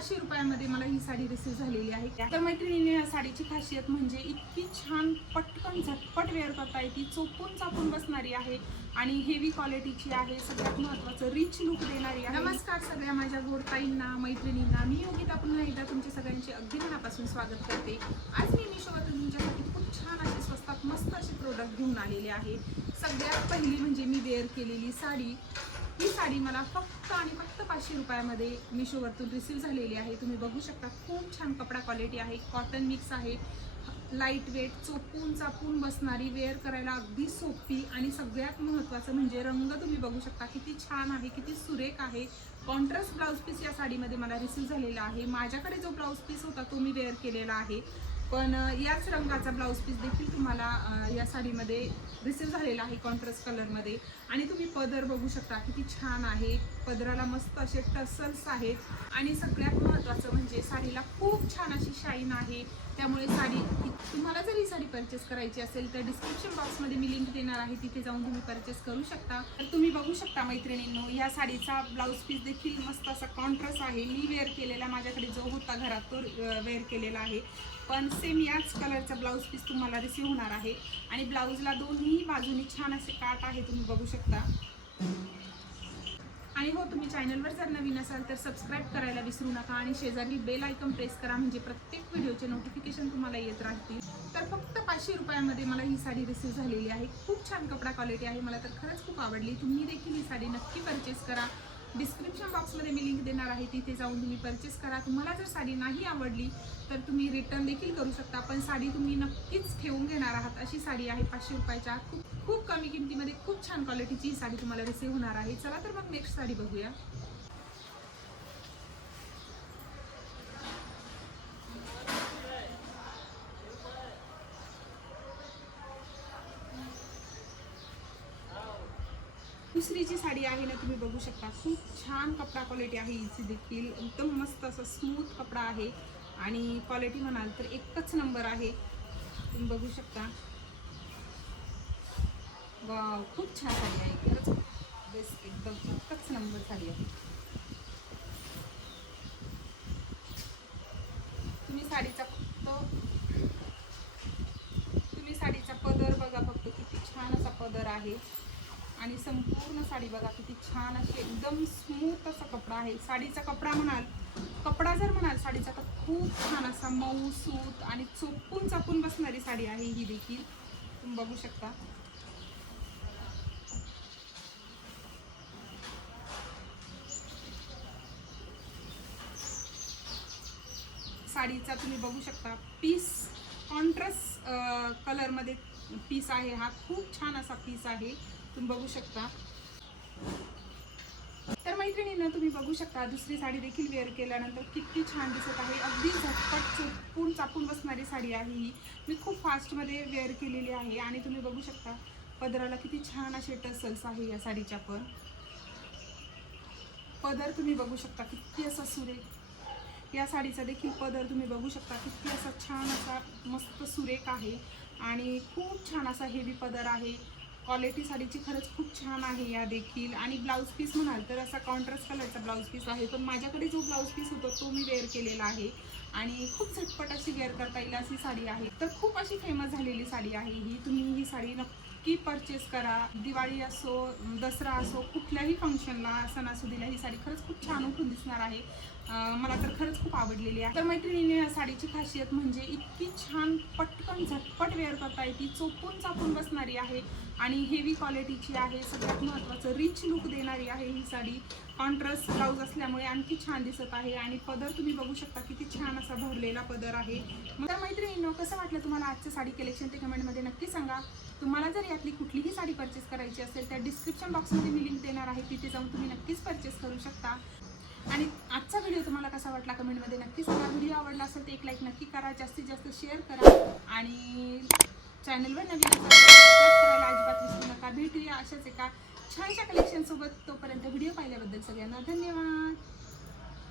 500 रुपयामध्ये मला ही साडी रिसीव झालेली आहे। तर मैत्रिणीने या साडीची खासियत म्हणजे इतकी छान पटकन झटपट वेअर करता येते, चोपून चापून बसणारी आहे आणि हेवी क्वालिटीची आहे। सगळ्यात महत्त्वाचं रिच लुक देणारी आहे। नमस्कार सगळ्या माझ्या गोडताईंना, मैत्रिणींना, मी योगिता पुन्हा एकदा तुमच्या सगळ्यांचे अगदी मनापासून स्वागत करते। आज मी मिशोवरून तुमच्यासाठी खूप छान असे स्वस्तात मस्त असे प्रोडक्ट घेऊन आलेले आहे। सगळ्यात पहिली म्हणजे मी वेअर केलेली साडी, ही साडी मला फक्त आणि फक्त 500 रुपयामध्ये मिशोवरून रिसीव झालेली आहे। तुम्ही बघू शकता खूप छान कपडा क्वालिटी आहे, कॉटन मिक्स आहे, लाईट वेट, चोपून चापून बसणारी, वेअर करायला अगदी सोपी आणि सगळ्यात महत्त्वाचं म्हणजे रंग तुम्ही बघू शकता किती छान आहे, किती सुरेख आहे। कॉन्ट्रास्ट ब्लाउज पीस या साडीमध्ये मला रिसीव झालेला आहे। माझ्याकडे जो ब्लाउज पीस होता तो मी वेअर केलेला आहे, पण याच रंगाचा ब्लाउज पीस देखील तुम्हाला या साडीमध्ये रिसीव झालेला आहे कॉन्ट्रास्ट कलरमध्ये। आणि तुम्ही पदर बघू शकता किती छान आहे, पदराला मस्त असे टसल्स आहेत आणि सगळ्यात महत्त्वाचं म्हणजे साडीला खूप छान अशी शाईन आहे। त्यामुळे साडी तुम्हाला जर ही साडी परचेस करायची असेल तर डिस्क्रिप्शन बॉक्समध्ये मी लिंक देणार आहे, तिथे जाऊन तुम्ही परचेस करू शकता। तर तुम्ही बघू शकता मैत्रिणींनो, या साडीचा ब्लाउज पीस देखील मस्त असा कॉन्ट्रास्ट आहे। मी वेअर केलेला, माझ्याकडे जो होता घरात तो वेअर केलेला आहे, पण सेम याच कलरचा ब्लाउज पीस तुम्हाला रिसीव होणार आहे। आणि ब्लाउजला दोन्ही बाजूनी छान असे काट आहे, तुम्ही बघू शकता। आणि हो, तुम्ही चॅनलवर जर नवीन असाल तर सबस्क्राईब करायला विसरू नका आणि शेजारी बेल आयकॉन प्रेस करा, म्हणजे प्रत्येक व्हिडिओचे नोटिफिकेशन तुम्हाला येत राहतील। तर फक्त 500 रुपयामध्ये मला ही साडी रिसीव झालेली आहे। खूप छान कपडा क्वालिटी आहे, मला तर खरंच खूप आवडली। तुम्ही देखील ही साडी नक्की परचेस करा। डिस्क्रिप्शन बॉक्समध्ये मी लिंक देणार आहे, तिथे जाऊन तुम्ही परचेस करा। तुम्हाला जर साडी नाही आवडली तर तुम्ही रिटर्न देखील करू शकता, पण साडी तुम्ही नक्कीच ठेवून घेणार आहात अशी साडी आहे। 500 रुपयाच्या खूप कमी किमतीमध्ये खूप छान क्वालिटीची ही साडी तुम्हाला रिसीव होणार आहे। चला तर मग नेक्स्ट साडी बघूया। दुसरी जी साडी आहे ना, तुम्ही बघू शकता खूप छान कपडा क्वालिटी आहे हिची देखील, एकदम मस्त असा स्मूथ कपडा आहे आणि क्वालिटी म्हणाल तर एकच नंबर आहे, तुम्ही बघू शकता। वाव, खूप छान साडी आहे, खरंच बेस्ट, एकदम एकच नंबर साडी आहे। तुम्ही साडीचा पदर बघा फक्त, किती छान असा पदर आहे आणि संपूर्ण साडी बघा किती छान अशी एकदम स्मूथ असा कपडा आहे। साडीचा कपडा जर म्हणाल साडीचा तर खूप छान असा मऊ सूत आणि चोपून चापून बसणारी साडी आहे ही देखील, तुम्ही बघू शकता। साडीचा तुम्ही बघू शकता पीस कॉन्ट्रास्ट कलरमध्ये पीस आहे, हा खूप छान असा पीस आहे, तुम्ही बघू शकता। तर मैत्रिणींना तुम्ही बघू शकता दुसरी साडी देखील वेअर केल्यानंतर किती छान दिसत आहे, अगदी झटपट चोपून चापून बसणारी साडी आहे ही। मी खूप फास्टमध्ये वेअर केलेली आहे आणि तुम्ही बघू शकता पदराला किती छान असे टसल्स आहे या साडीच्या। पण पदर तुम्ही बघू शकता किती असा सुरेख, या साडीचा देखील पदर तुम्ही बघू शकता किती असा छान असा मस्त सुरेख आहे आणि खूप छान असा हेवी पदर आहे। क्वालिटी साडीची खरंच खूप छान आहे या देखील। आणि ब्लाऊज पीस म्हणाल तर असा कॉन्ट्रास्ट कलरचा ब्लाऊज पीस आहे, पण माझ्याकडे जो ब्लाऊज पीस होता तो मी वेअर केलेला आहे आणि खूप झटपट अशी वेअर करता येईल अशी साडी आहे। तर खूप अशी फेमस झालेली साडी आहे ही, तुम्ही ही साडी नक्की परचेस करा। दिवाळी असो, दसरा असो, कुठल्याही फंक्शनला, सणासुदीला ही साडी खरंच खूप छान उठून दिसणार आहे। मला तर खरंच खूप आवडलेली आहे। तर मैत्रिणीने या साडीची खासियत म्हणजे इतकी छान पटकन झटपट वेअर करता येते, चोपून चापून बसणारी आहे आणि हेवी क्वालिटीची आहे। सगळ्यात महत्त्वाचं रिच लुक देणारी आहे ही साडी। कॉन्ट्रास्ट ब्लाऊज असल्यामुळे आणखी छान दिसत आहे आणि पदर तुम्ही बघू शकता किती छान असा भरलेला पदर आहे। तर मैत्रिणींनो, कसं वाटलं तुम्हाला आजचं साडी कलेक्शन ते कमेंटमध्ये नक्की सांगा। तुम्हाला जर यातली कुठलीही साडी परचेस करायची असेल तर डिस्क्रिप्शन बॉक्समध्ये मी लिंक देणार आहे, तिथे जाऊन तुम्ही नक्कीच परचेस करू शकता। आणि आजचा व्हिडिओ तुम्हाला कसा वाटला कमेंटमध्ये नक्की सांगा। व्हिडिओ आवडला असेल तर एक लाईक नक्की करा, जास्तीत जास्त शेअर करा आणि चॅनलवर नवीन असाल तर सबस्क्राईब करायला अजिबात विसरू नका। भेटूया अशाच एका छानशा कलेक्शन सोबत, तोपर्यंत व्हिडिओ पाहिल्याबद्दल सगळ्यांना धन्यवाद।